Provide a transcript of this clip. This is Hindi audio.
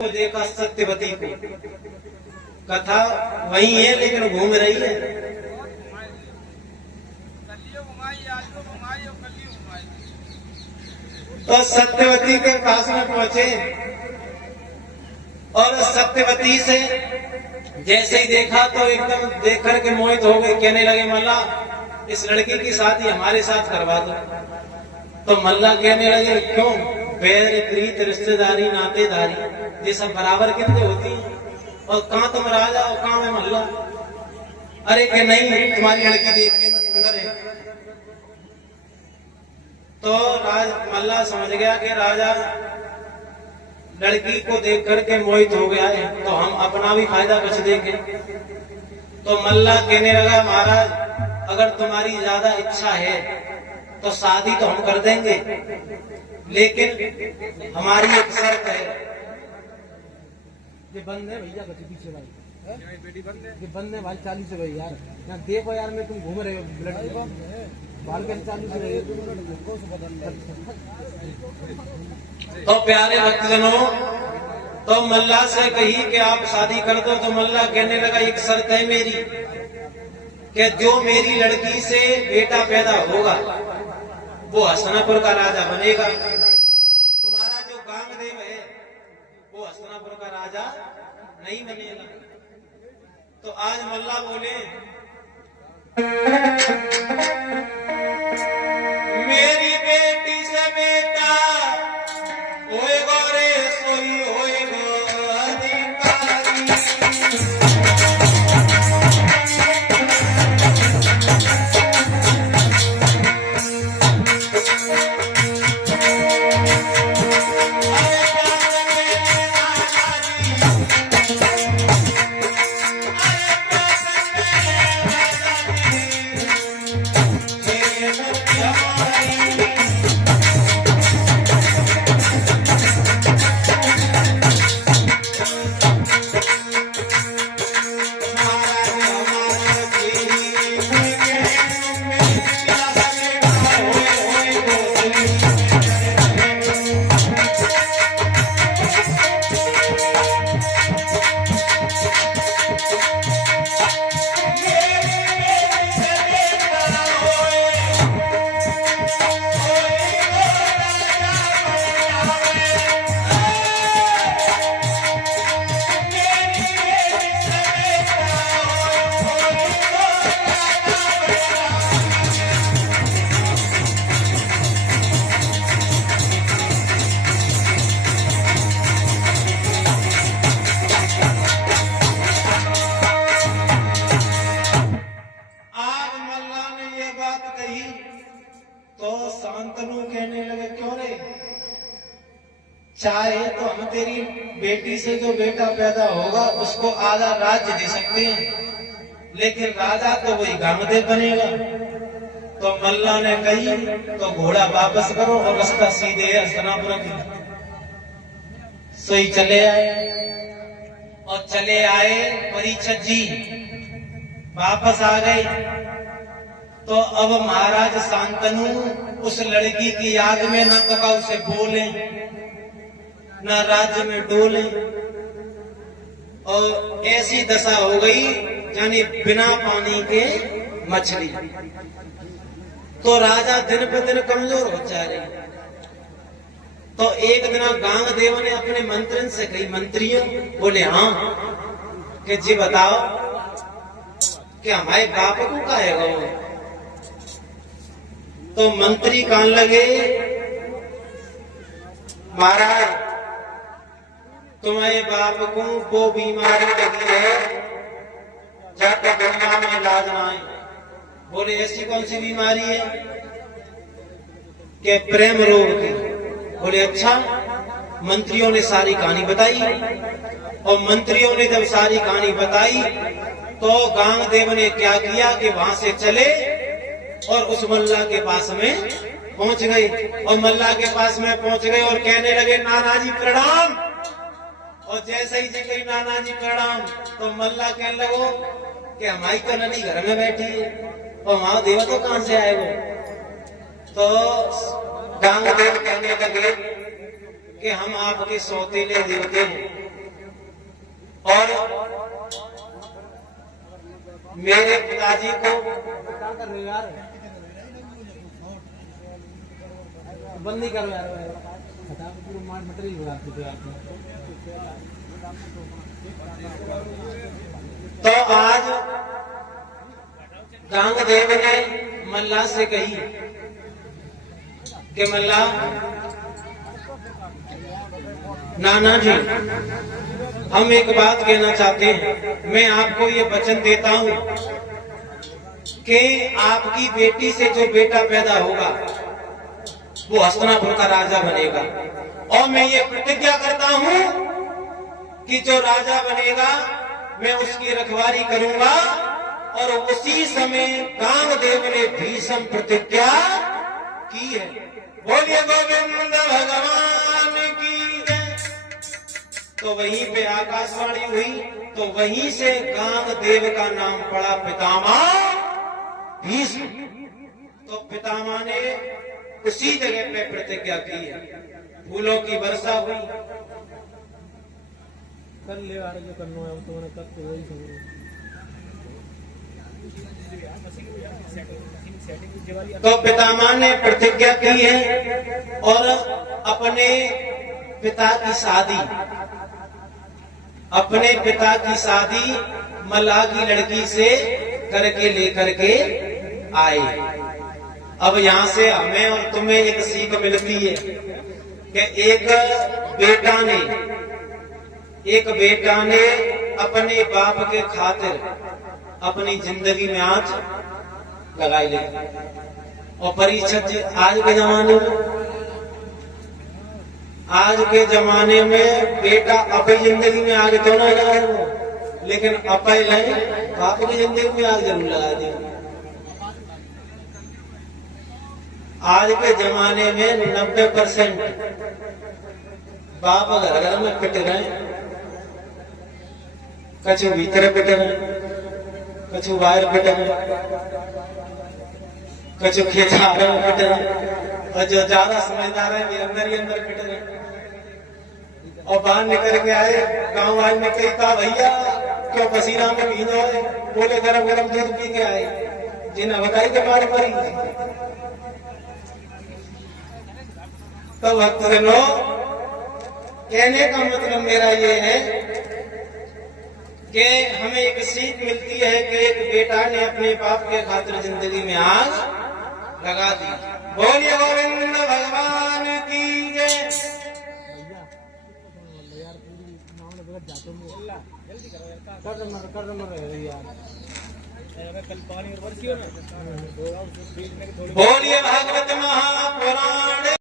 को देखा सत्यवती को, कथा वही है लेकिन घूम रही है। तो सत्यवती के पास में पहुंचे और सत्यवती से जैसे ही देखा तो एकदम देख करके मोहित हो गए। कहने लगे मल्ला इस लड़की की शादी हमारे साथ करवा दो। तो मल्ला कहने लगे क्यों? बैर प्रीत रिश्तेदारी नातेदारी ये सब बराबर कितने होती हैं, और कहाँ तुम राजा और कहाँ मैं मल्ला। अरे कि नहीं तुम्हारी लड़की देखने में सुंदर है। तो मल्ला समझ गया कि राजा लड़की को देख करके मोहित हो गया है, तो हम अपना भी फायदा कुछ देखें। तो मल्ला कहने लगा महाराज अगर तुम्हारी ज्यादा इच्छा है तो शादी तो हम कर देंगे, लेकिन हमारी एक शर्त है। ये बंद है भैया पीछे भाई, बेटी बंद है, ये बंद है भाई 40 भाई यार ना देखो यार मैं तुम घूम रहे हो ब्लड बाल के 40 तो प्यारे भक्तजनों तो मल्ला से कही कि आप शादी कर दो। तो मल्ला कहने लगा एक शर्त है मेरी कि जो मेरी लड़की से बेटा पैदा होगा वो हसनापुर का राजा बनेगा। तुम्हारा जो गांगदेव है वो हसनापुर का राजा नहीं बनेगा। तो आज मल्ला बोले मेरी बेटी से बेटा होएगा रे सोई होएगा अधिकारी। तो शांतनु कहने लगे क्यों रे, चाहे तो हम तेरी बेटी से जो बेटा पैदा होगा उसको आधा राज्य दे सकते हैं, लेकिन राजा तो वही गांगदेव बनेगा। तो मल्ला ने कही तो घोड़ा वापस करो और रास्ता सीधे है हसनापुर की। सोई चले आए और चले आए परीक्षित जी वापस आ गए। तो अब महाराज शांतनु उस लड़की की याद में न ककाऊ से बोले न राज्य में डोले, और ऐसी दशा हो गई यानी बिना पानी के मछली। तो राजा दिन पे दिन कमजोर हो जा रहे। तो एक दिन गांगदेव ने अपने मंत्रियों से कही, मंत्रियों बोले हाँ कि जी बताओ कि हमारे बाप को कहेगा वो। तो मंत्री कहने लगे महाराज तुम्हारे बाप को वो बीमारी लगी है जाकर दुनिया में इलाज ना है। बोले ऐसी कौन सी बीमारी है? कि प्रेम रोग की। बोले अच्छा। मंत्रियों ने सारी कहानी बताई, और मंत्रियों ने जब सारी कहानी बताई तो गांगदेव ने क्या किया कि वहां से चले और उस मल्ला के पास में पहुंच गए। और मल्ला के पास में पहुंच गए और कहने लगे नाना जी प्रणाम। और जैसे ही जी कही नाना जी प्रणाम तो मल्ला कहने लगो कि हमारी तो ननी घर में बैठी है और वहां देवा तो कहां से आए वो। तो गांगदेव कहने लगे कि हम आपके सौतेले देवते हैं और मेरे पिताजी को क्या कर रहे हो यार? बंद नहीं करो यार, पूरा मार मटेरियल बुलाते थे आप। तो आज गांगदेव ने मल्ला से कही कि मल्ला, नाना जी, हम एक बात कहना चाहते हैं। मैं आपको ये वचन देता हूं कि आपकी बेटी से जो बेटा पैदा होगा वो हस्तिनापुर का राजा बनेगा, और मैं ये प्रतिज्ञा करता हूं कि जो राजा बनेगा मैं उसकी रखवाली करूंगा। और उसी समय कामदेव ने भीषम प्रतिज्ञा की है। बोलिए गोविंद भगवान की जय। तो वहीं पे आकाशवाणी हुई, तो वहीं से कामदेव का नाम पड़ा पितामह भीष्म। तो पितामह ने उसी जगह पे प्रतिज्ञा की है। फूलों की वर्षा हुई। कर ले यार, जो करना है वो तो मैंने कर, तो वही समझ। तो पितामह ने प्रतिज्ञा की है और अपने पिता की शादी मल्लाह की लड़की से करके लेकर के आए। अब यहाँ से हमें और तुम्हें एक सीख मिलती है कि एक बेटा ने अपने बाप के खातिर अपनी जिंदगी में आज लगाई ले। और परीक्षा आज के जमाने में बेटा अपनी जिंदगी में आगे तो ना लगाए वो, लेकिन अपने लगे बाप की जिंदगी में आगे जरूर लगा दिया। आज के जमाने में 90% बाप घर घर में पिट रहे, कछु भीतर पिट रहे, कछु बाहर पिट रहे, कछु खेत में पिट रहे, और जो ज्यादा समझदार है वे अंदर ही अंदर पिट रहे। और बाहर निकल के आए, गांव वाले ने कहा भैया क्यों पसीना में भीगो है? बोले गरम गरम दूध पी के आए, जिन्हें बताई के मारे मरी। तो भक्तजनों, कहने का मतलब मेरा ये है कि हमें एक सीख मिलती है कि एक बेटा ने अपने बाप के खातिर जिंदगी में आग लगा दी। बोलिए गोविंद भगवान की जय। बोलिए भागवत महापुराण